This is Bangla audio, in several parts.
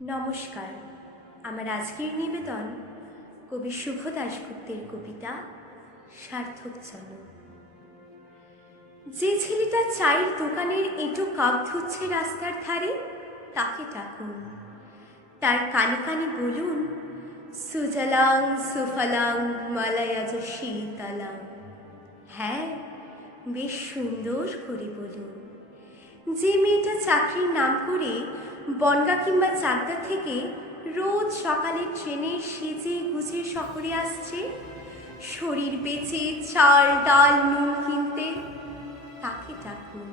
নমস্কার। আমার আজকের নিবেদন কবি শুভ দাশগুপ্তের কবিতা সার্থক চলো। যে ছেলেটা চায়ের দোকানের এঁটো কাপ ধুচ্ছে রাস্তার ধারে, তাকে ডাকুন, তার কানে কানে বলুন, সুজলাং সুফলাং মালায়াজ শীতলাং। হ্যাঁ, বেশ সুন্দর করে বলুন। যে মেয়েটা চাকরির নাম করে বনগা কিংবা চাকদা থেকে রোজ সকালে ট্রেনে সেজে গুজে শহরে আসছে শরীর বেচে চাল ডাল নুন কিনতে, তাকে ডাকুন,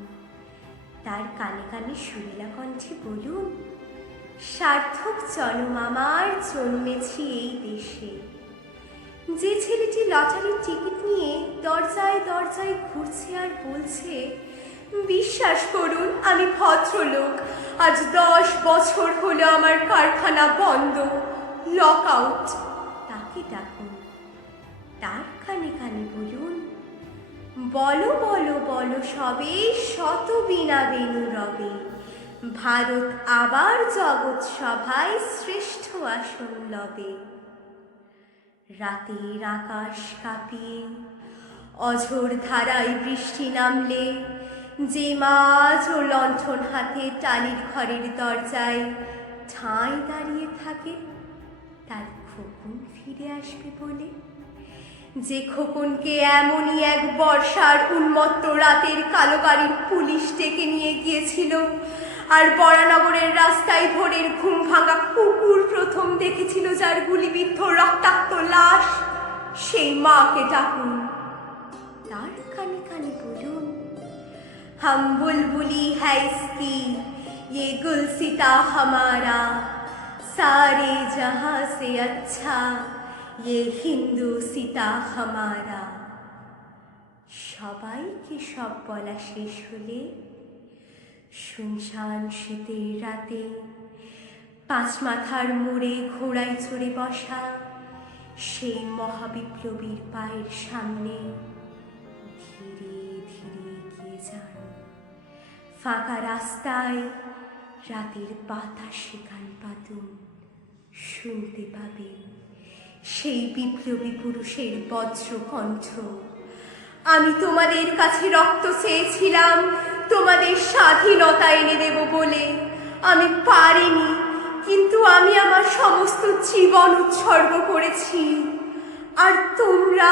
তার কানে কানে সুরেলা কণ্ঠে বলুন, সার্থক জনম আমার জন্মেছি এই দেশে। যে ছেলেটি লটারির টিকিট নিয়ে দরজায় দরজায় ঘুরছে আর বলছে, বিশ্বাস করুন আমি ভদ্রলোক, আজ 10 বছর হলো আমার কারখানা বন্ধ, লক আউট, তাকে ডাকুন, তার কানে কানে বলুন, বলো বলো বলো সবে শত বীণা বেণু রবে, ভারত আবার জগৎ সভায় শ্রেষ্ঠ আসন লবে। রাতের আকাশ কাঁপিয়ে অঝোর ধারায় বৃষ্টি নামলে, যে মাঝ ও লণ্ঠন হাতে টালির ঘরের দরজায় ঠাঁই দাঁড়িয়ে থাকে, তার খোকন ফিরে আসবে বলে। যে খোকনকে এমনই এক বর্ষার উন্মত্ত রাতের কালো গাড়ির পুলিশ ডেকে নিয়ে গিয়েছিল, আর বরানগরের রাস্তায় ভোরের ঘুম ভাঙা কুকুর প্রথম দেখেছিল যার গুলিবিদ্ধ রক্তাক্ত লাশ, সেই মাকে ডাকুন, তার কানে কানে বলুন, हम बुलबुली है इसकी ये गुलसिता हमारा, सारे जहां से अच्छा ये हिंदू सीता हमारा। সবাইকে সব বলা শেষ হলে শুনশান শীতের রাতে পাঁচ মাথার মোড়ে ঘোড়ায় চড়ে বসা সেই মহাবিপ্লবীর পায়ের সামনে ধীরে ধীরে এগিয়ে যান। ফাঁকা রাস্তায় রাতের বাতাসে গান পাতুন, শুনতে পাবেন সেই বিপ্লবী পুরুষের বজ্র কণ্ঠ। আমি তোমাদের কাছে রক্ত চেয়েছিলাম তোমাদের স্বাধীনতা এনে দেব বলে, আমি পারিনি, কিন্তু আমি আমার সমস্ত জীবন উৎসর্গ করেছি। আর তোমরা